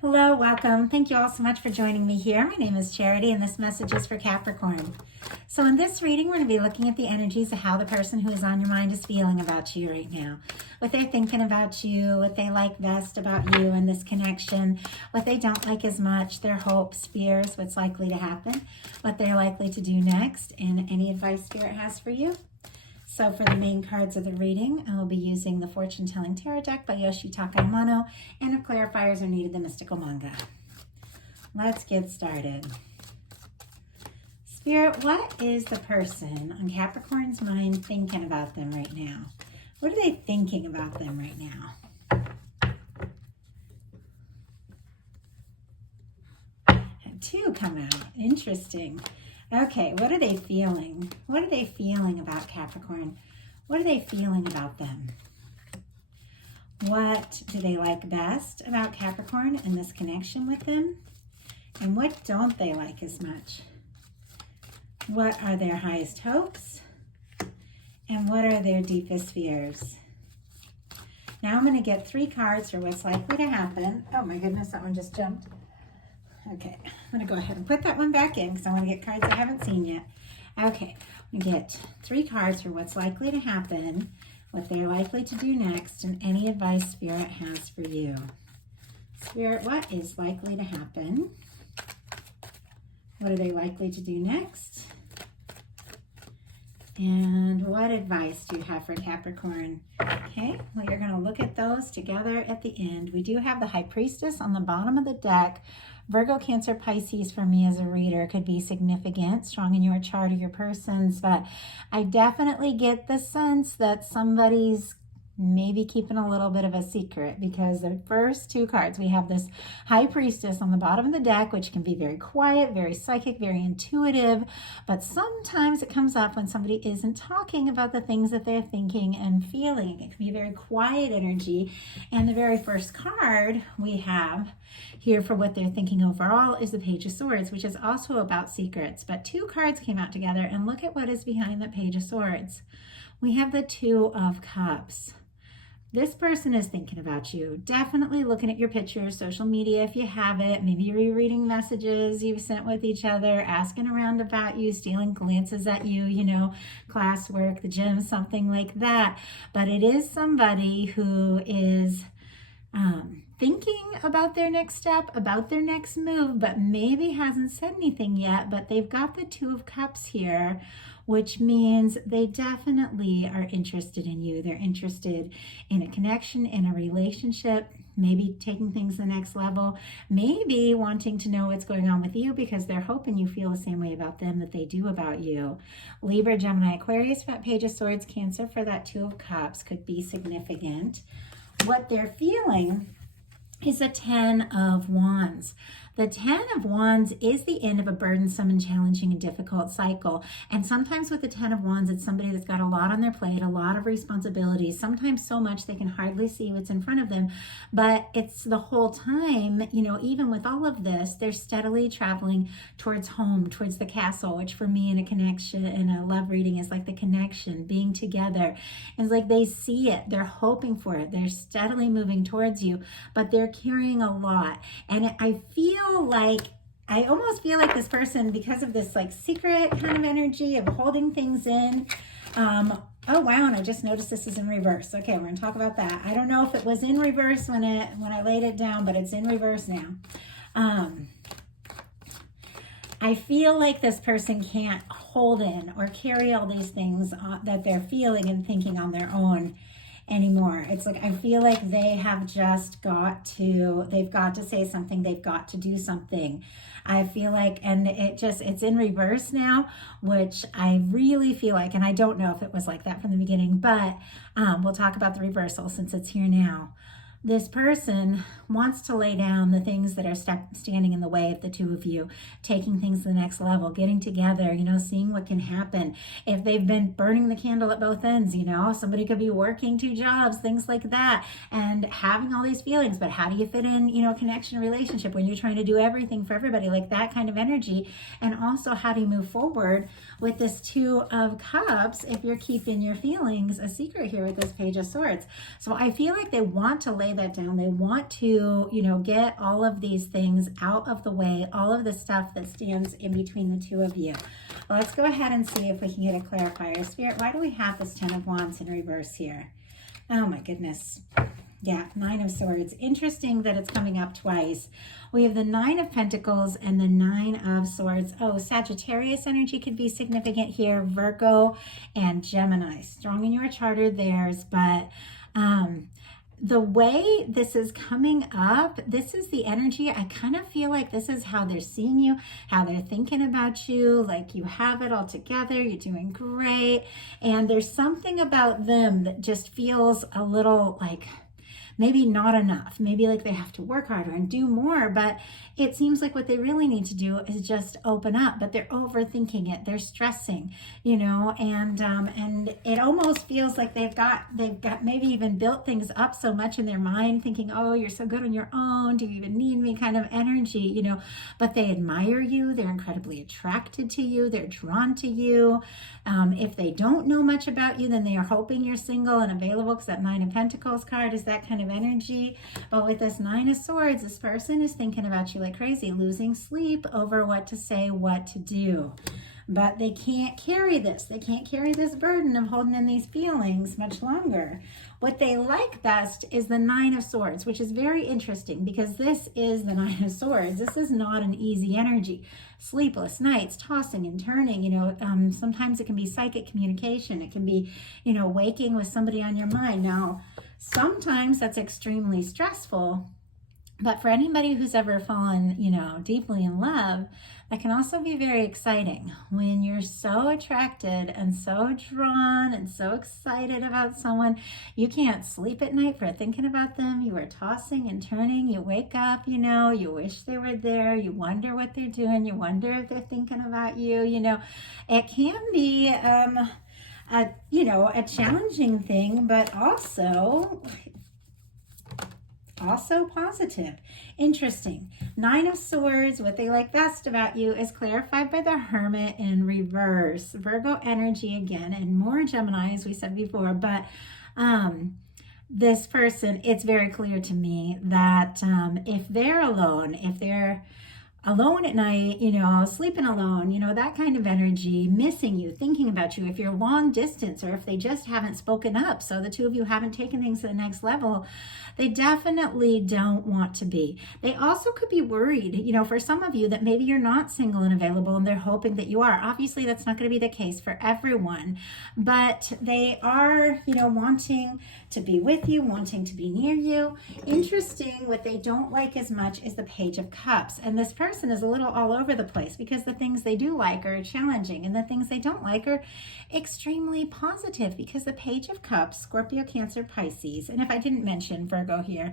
Hello, welcome. Thank you all so much for joining me here. My name is Charity and this message is for Capricorn. So in this reading, we're going to be looking at the energies of how the person who is on your mind is feeling about you right now. What they're thinking about you, what they like best about you and this connection, what they don't like as much, their hopes, fears, what's likely to happen, what they're likely to do next, and any advice Spirit has for you. So for the main cards of the reading, I will be using the Fortune Telling Tarot deck by Yoshitaka Amano, and if clarifiers are needed, the Mystical Manga. Let's get started. Spirit, what is the person on Capricorn's mind thinking about them right now? What are they thinking about them right now? Had two come out. Interesting. Okay, what are they feeling? What are they feeling about Capricorn? What are they feeling about them? What do they like best about Capricorn and this connection with them? And what don't they like as much? What are their highest hopes? And what are their deepest fears? Now I'm going to get 3 cards for what's likely to happen. Oh my goodness, that one just jumped. Okay, I'm going to go ahead and put that one back in because I want to get cards I haven't seen yet. Okay, I'm going to get 3 cards for what's likely to happen, what they're likely to do next, and any advice Spirit has for you. Spirit, what is likely to happen? What are they likely to do next? And what advice do you have for Capricorn? Okay, well, you're going to look at those together at the end. We do have the High Priestess on the bottom of the deck. Virgo, Cancer, Pisces for me as a reader could be significant, strong in your chart or your person's, but I definitely get the sense that somebody's maybe keeping a little bit of a secret, because the first 2 cards, we have this High Priestess on the bottom of the deck, which can be very quiet, very psychic, very intuitive, but sometimes it comes up when somebody isn't talking about the things that they're thinking and feeling. It can be a very quiet energy. And the very first card we have here for what they're thinking overall is the Page of Swords, which is also about secrets. But 2 cards came out together, and look at what is behind the Page of Swords. We have the 2 of Cups. This person is thinking about you, definitely looking at your pictures, social media if you have it. Maybe you're reading messages you've sent with each other, asking around about you, stealing glances at you, classwork, the gym, something like that. But it is somebody who is thinking about their next step, about their next move, but maybe hasn't said anything yet. But they've got the 2 of Cups here, which means they definitely are interested in you. They're interested in a connection, in a relationship, maybe taking things to the next level, maybe wanting to know what's going on with you because they're hoping you feel the same way about them that they do about you. Libra, Gemini, Aquarius for that Page of Swords, Cancer for that 2 of Cups could be significant. What they're feeling is the 10 of Wands. The 10 of Wands is the end of a burdensome and challenging and difficult cycle. And sometimes with the 10 of Wands, it's somebody that's got a lot on their plate, a lot of responsibilities, sometimes so much they can hardly see what's in front of them. But it's the whole time, even with all of this, they're steadily traveling towards home, towards the castle, which for me in a connection, in a love reading is like the connection, being together. It's like they see it, they're hoping for it, they're steadily moving towards you, but they're carrying a lot. And I almost feel like this person, because of this like secret kind of energy of holding things in. Oh wow, and I just noticed this is in reverse. Okay, we're gonna talk about that. I don't know if it was in reverse when I laid it down, but it's in reverse now. I feel like this person can't hold in or carry all these things that they're feeling and thinking on their own anymore. It's like I feel like they have just they've got to say something, they've got to do something. I feel like, and it's in reverse now, which I really feel like, and I don't know if it was like that from the beginning, but we'll talk about the reversal since it's here now. This person wants to lay down the things that are standing in the way of the 2 of you, taking things to the next level, getting together, seeing what can happen. If they've been burning the candle at both ends, somebody could be working 2 jobs, things like that, and having all these feelings. But how do you fit in, connection, relationship when you're trying to do everything for everybody, like that kind of energy? And also, how do you move forward with this 2 of Cups if you're keeping your feelings a secret here with this Page of Swords? So I feel like they want to lay lay that down. They want to, you know, get all of these things out of the way, all of the stuff that stands in between the two of you. Well, let's go ahead and see if we can get a clarifier. Spirit, why do we have this 10 of Wands in reverse here? Oh my goodness. Yeah, 9 of Swords. Interesting that it's coming up twice. We have the 9 of Pentacles and the 9 of Swords. Oh, Sagittarius energy could be significant here. Virgo and Gemini. Strong in your chart are theirs, but the way this is coming up, this is the energy. I kind of feel like this is how they're seeing you, how they're thinking about you, like you have it all together, you're doing great. And there's something about them that just feels a little like maybe not enough, maybe like they have to work harder and do more, but it seems like what they really need to do is just open up, but they're overthinking it, they're stressing, you know, and it almost feels like they've got maybe even built things up so much in their mind, thinking, oh, you're so good on your own, do you even need me kind of energy, you know, but they admire you, they're incredibly attracted to you, they're drawn to you. If they don't know much about you, then they are hoping you're single and available, because that 9 of Pentacles card is that kind of energy. But with this 9 of Swords, this person is thinking about you like crazy, losing sleep over what to say, what to do. But they can't carry this. They can't carry this burden of holding in these feelings much longer. What they like best is the 9 of Swords, which is very interesting because this is the 9 of Swords. This is not an easy energy. Sleepless nights, tossing and turning, you know, sometimes it can be psychic communication. It can be, you know, waking with somebody on your mind. Now, sometimes that's extremely stressful, but for anybody who's ever fallen, you know, deeply in love, that can also be very exciting when you're so attracted and so drawn and so excited about someone. You can't sleep at night for thinking about them. You are tossing and turning. You wake up, you know, you wish they were there. You wonder what they're doing. You wonder if they're thinking about you. You know, it can be, you know, a challenging thing, but also positive. Interesting. 9 of Swords, what they like best about you is clarified by the Hermit in reverse. Virgo energy again, and more Gemini, as we said before, but this person, it's very clear to me that if they're alone, if they're alone at night, you know, sleeping alone, you know, that kind of energy, missing you, thinking about you, if you're long distance or if they just haven't spoken up, so the two of you haven't taken things to the next level, they definitely don't want to be. They also could be worried, you know, for some of you that maybe you're not single and available and they're hoping that you are. Obviously, that's not going to be the case for everyone, but they are, you know, wanting to be with you, wanting to be near you. Interesting, what they don't like as much is the Page of Cups. And this person is a little all over the place because the things they do like are challenging and the things they don't like are extremely positive, because the Page of Cups, Scorpio, Cancer, Pisces, and if I didn't mention Virgo here,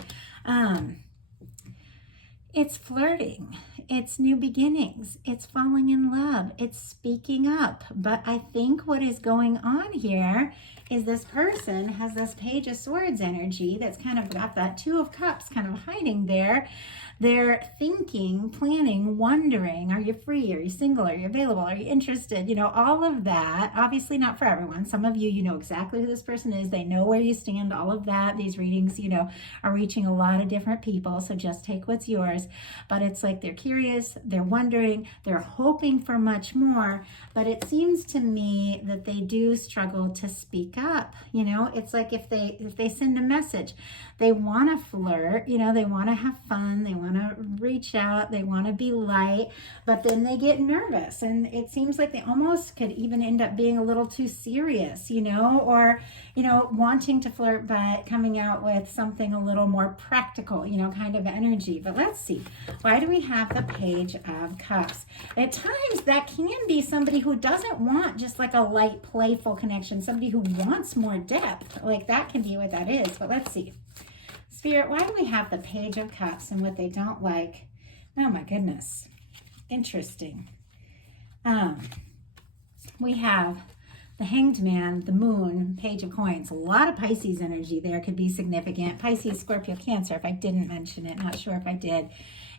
it's flirting, it's new beginnings, it's falling in love, it's speaking up. But I think what is going on here is this person has this Page of Swords energy that's kind of got that 2 of Cups kind of hiding there. They're thinking, planning, wondering, are you free? Are you single? Are you available? Are you interested? You know, all of that. Obviously not for everyone. Some of you, you know exactly who this person is. They know where you stand, all of that. These readings, you know, are reaching a lot of different people. So just take what's yours. But it's like they're curious, they're wondering, they're hoping for much more. But it seems to me that they do struggle to speak up. You know, it's like if they send a message, they want to flirt, you know, they want to have fun, they want to reach out, they want to be light, but then they get nervous, and it seems like they almost could even end up being a little too serious, you know, or, you know, wanting to flirt but coming out with something a little more practical, you know, kind of energy. But let's see, why do we have the Page of Cups? At times that can be somebody who doesn't want just like a light, playful connection, somebody who wants more depth, like that can be what that is. But let's see. Spirit, why do we have the Page of Cups and what they don't like? Oh my goodness. Interesting. We have the Hanged Man, the Moon, Page of Coins. A lot of Pisces energy there could be significant. Pisces, Scorpio, Cancer, if I didn't mention it. Not sure if I did.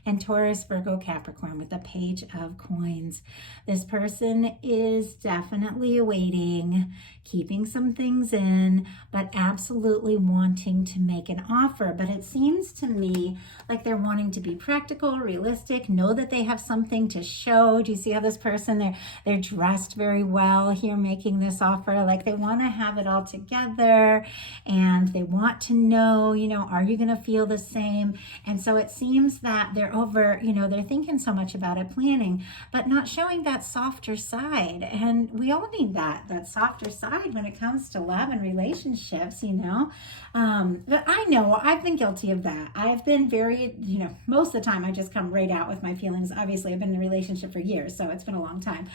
and Taurus, Virgo, Capricorn with the Page of Coins. This person is definitely awaiting, keeping some things in, but absolutely wanting to make an offer. But it seems to me like they're wanting to be practical, realistic, know that they have something to show. Do you see how this person, they're dressed very well here making this offer? Like they want to have it all together and they want to know, you know, are you going to feel the same? And so it seems that they're over, you know, they're thinking so much about it, planning, but not showing that softer side. And we all need that softer side when it comes to love and relationships, you know. But I know I've been guilty of that. I've been very, you know, most of the time I just come right out with my feelings. Obviously, I've been in a relationship for years, so it's been a long time.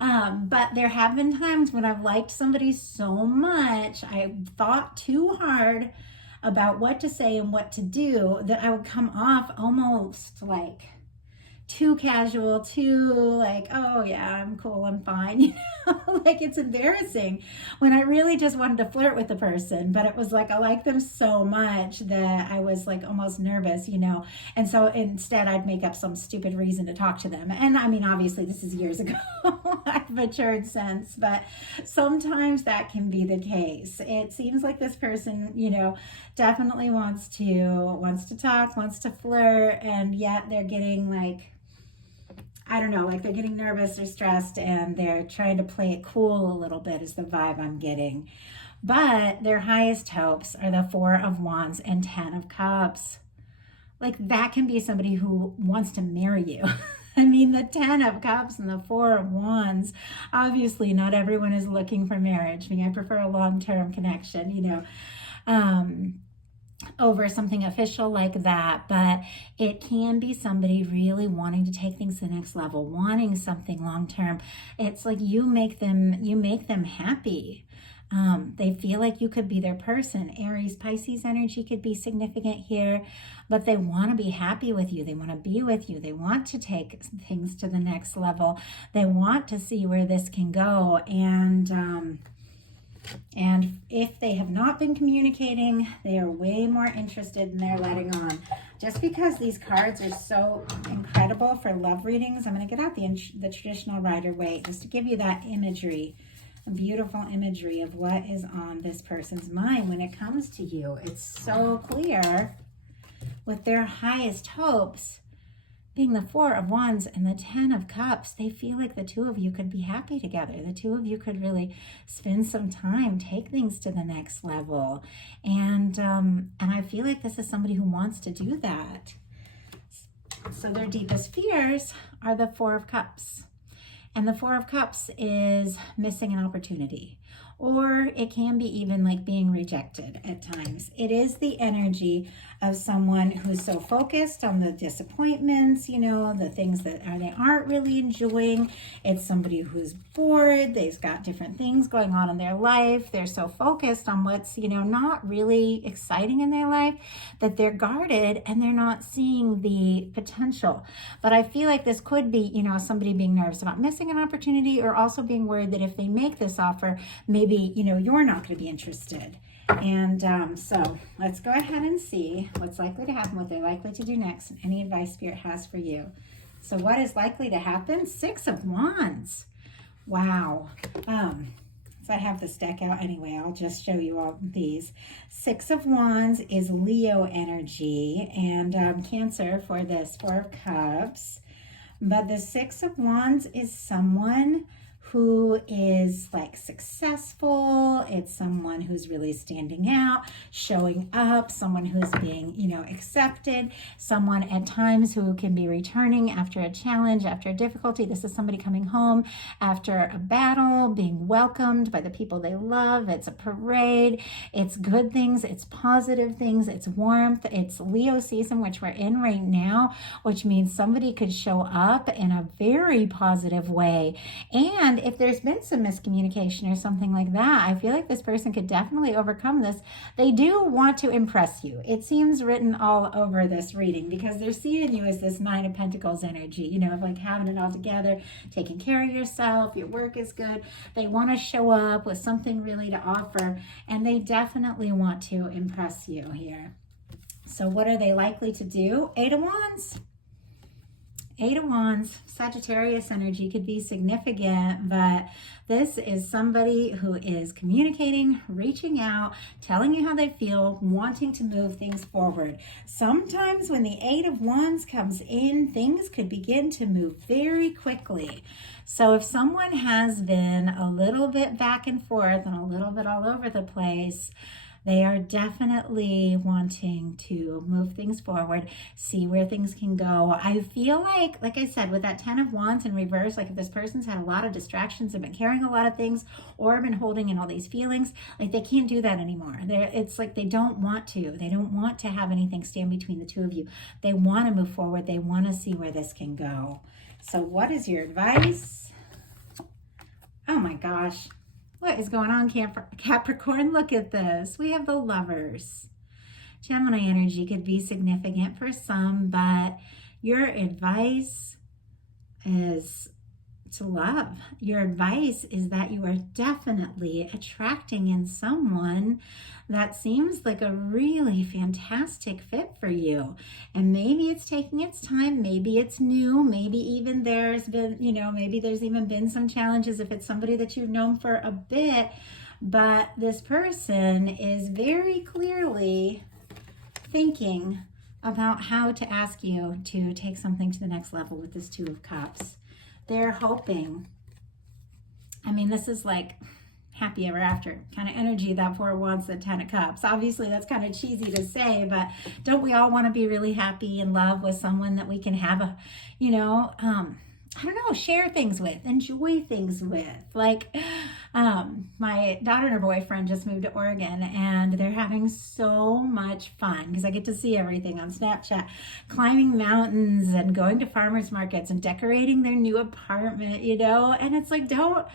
But there have been times when I've liked somebody so much, I thought too hard about what to say and what to do, that I would come off almost like too casual, too like, oh yeah, I'm cool, I'm fine, you know, like it's embarrassing when I really just wanted to flirt with the person, but it was like I liked them so much that I was like almost nervous, you know, and so instead I'd make up some stupid reason to talk to them. And I mean, obviously this is years ago, I've matured since, but sometimes that can be the case. It seems like this person, you know, definitely wants to talk, wants to flirt, and yet they're getting like, I don't know, like they're getting nervous or stressed and they're trying to play it cool a little bit is the vibe I'm getting. But their highest hopes are the Four of Wands and Ten of Cups. Like that can be somebody who wants to marry you. I mean, the Ten of Cups and the Four of Wands, obviously not everyone is looking for marriage. I mean, I prefer a long-term connection, you know, over something official like that, but it can be somebody really wanting to take things to the next level, wanting something long-term. It's like you make them happy. They feel like you could be their person. Aries, Pisces energy could be significant here, but they want to be happy with you. They want to be with you. They want to take things to the next level. They want to see where this can go. And if they have not been communicating, they are way more interested in their letting on. Just because these cards are so incredible for love readings, I'm going to get out the traditional Rider-Waite just to give you that imagery, a beautiful imagery of what is on this person's mind when it comes to you. It's so clear with their highest hopes being the Four of Wands and the Ten of Cups. They feel like the two of you could be happy together. The two of you could really spend some time, take things to the next level. And I feel like this is somebody who wants to do that. So their deepest fears are the Four of Cups. And the Four of Cups is missing an opportunity. Or it can be even like being rejected at times. It is the energy of someone who's so focused on the disappointments, you know, the things that they aren't really enjoying. It's somebody who's bored. They've got different things going on in their life. They're so focused on what's, you know, not really exciting in their life that they're guarded and they're not seeing the potential. But I feel like this could be, you know, somebody being nervous about missing an opportunity, or also being worried that if they make this offer, maybe, you know, you're not going to be interested. And so let's go ahead and see what's likely to happen, what they're likely to do next, and any advice Spirit has for you. So what is likely to happen? Six of Wands. Wow. So I have this deck out anyway. I'll just show you all these. Six of Wands is Leo energy, and Cancer for this Four of Cups. But the Six of Wands is someone who is like successful. It's someone who's really standing out, showing up, someone who's being, you know, accepted, someone at times who can be returning after a challenge, after a difficulty. This is somebody coming home after a battle, being welcomed by the people they love. It's a parade. It's good things. It's positive things. It's warmth. It's Leo season, which we're in right now, which means somebody could show up in a very positive way. And if there's been some miscommunication or something like that, I feel like this person could definitely overcome this. They do want to impress you. It seems written all over this reading because they're seeing you as this Nine of Pentacles energy, you know, of like having it all together, taking care of yourself, your work is good. They want to show up with something really to offer, and they definitely want to impress you here. So what are they likely to do? Eight of Wands. Eight of Wands, Sagittarius energy could be significant, but this is somebody who is communicating, reaching out, telling you how they feel, wanting to move things forward. Sometimes when the Eight of Wands comes in, things could begin to move very quickly. So if someone has been a little bit back and forth and a little bit all over the place, they are definitely wanting to move things forward, see where things can go. I feel like I said, with that 10 of Wands in reverse, like if this person's had a lot of distractions and been carrying a lot of things or been holding in all these feelings, like they can't do that anymore. It's like they don't want to. They don't want to have anything stand between the two of you. They want to move forward. They want to see where this can go. So what is your advice? Oh my gosh. What is going on, Capricorn? Look at this. We have the Lovers. Gemini energy could be significant for some, but your advice is to love. Your advice is that you are definitely attracting in someone that seems like a really fantastic fit for you. And maybe it's taking its time, maybe it's new, maybe even there's been, maybe there's even been some challenges if it's somebody that you've known for a bit, but this person is very clearly thinking about how to ask you to take something to the next level with this Two of Cups. They're hoping, this is like happy ever after kind of energy, that Four of Wands, the 10 of Cups. Obviously, that's kind of cheesy to say, but don't we all want to be really happy in love with someone that we can have share things with, enjoy things with? Like, my daughter and her boyfriend just moved to Oregon, and they're having so much fun because I get to see everything on Snapchat, climbing mountains and going to farmers markets and decorating their new apartment, and it's like, don't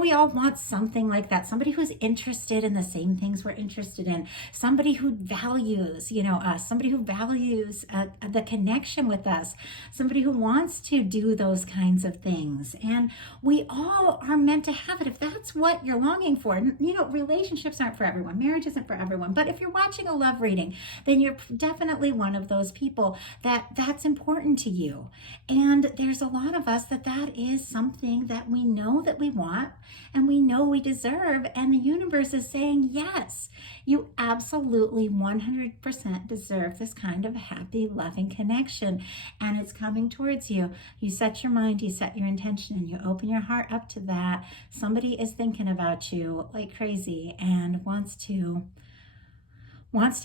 we all want something like that? Somebody who's interested in the same things we're interested in, somebody who values, us, somebody who values the connection with us, somebody who wants to do those kinds of things. And we all are meant to have it if that's what you're longing for. Relationships aren't for everyone. Marriage isn't for everyone. But if you're watching a love reading, then you're definitely one of those people that's important to you. And there's a lot of us that is something that we know that we want and we know we deserve. And the universe is saying, yes, you absolutely 100% deserve this kind of happy, loving connection. And it's coming towards you. You set your mind, you set your intention, and you open your heart up to that. Somebody is thinking about you like crazy and wants to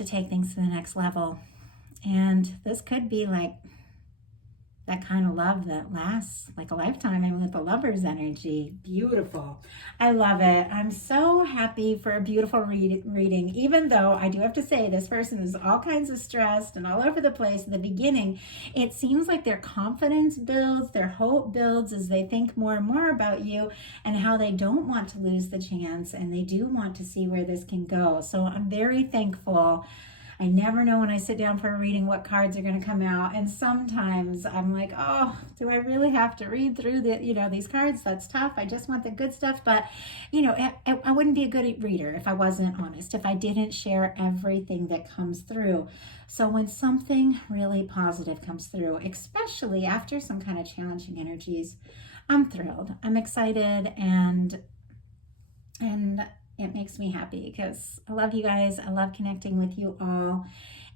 take things to the next level. And this could be like that kind of love that lasts like a lifetime. And with the Lovers energy, beautiful. I love it. I'm so happy for a beautiful reading, even though I do have to say this person is all kinds of stressed and all over the place at the beginning. It seems like their confidence builds, their hope builds as they think more and more about you and how they don't want to lose the chance and they do want to see where this can go. So I'm very thankful. I never know when I sit down for a reading what cards are going to come out. And sometimes I'm like, oh, do I really have to read through these cards? That's tough. I just want the good stuff. But, I wouldn't be a good reader if I wasn't honest, if I didn't share everything that comes through. So when something really positive comes through, especially after some kind of challenging energies, I'm thrilled. I'm excited and it makes me happy because I love you guys. I love connecting with you all.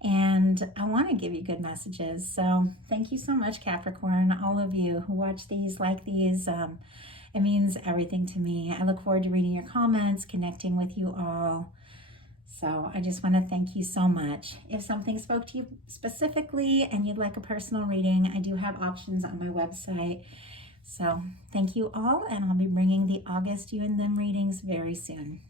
And I want to give you good messages. So thank you so much, Capricorn, all of you who watch these, like these. It means everything to me. I look forward to reading your comments, connecting with you all. So I just want to thank you so much. If something spoke to you specifically and you'd like a personal reading, I do have options on my website. So thank you all, and I'll be bringing the August You and Them readings very soon.